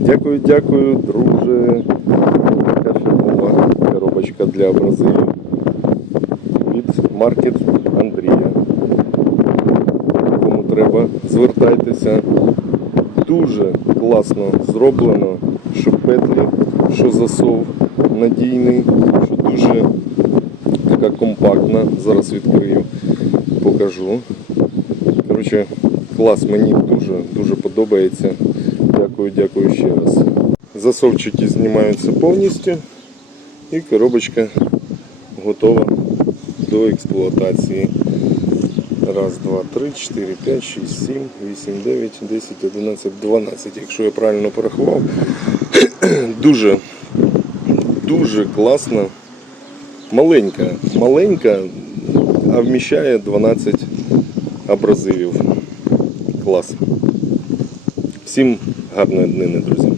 Дякую, дякую, друже. Така фірмова коробочка для абразивів від маркет Андрія. Кому треба, звертайтеся. Дуже класно зроблено, що петлі, що засов надійний, що дуже така компактна. Зараз відкрию, покажу. Коротше, клас мені дуже, дуже подобається. Дякую, дякую ще раз. Засовчики знімаються повністю і коробочка готова до експлуатації. Раз, два, три, чотири, п'ять, шість, сім, вісім, дев'ять, десять, одинадцять, дванадцять. Якщо я правильно порахував. Дуже, дуже класна. Маленька, маленька, а вміщає 12 абразивів. Клас. Всім гарної днини, друзі.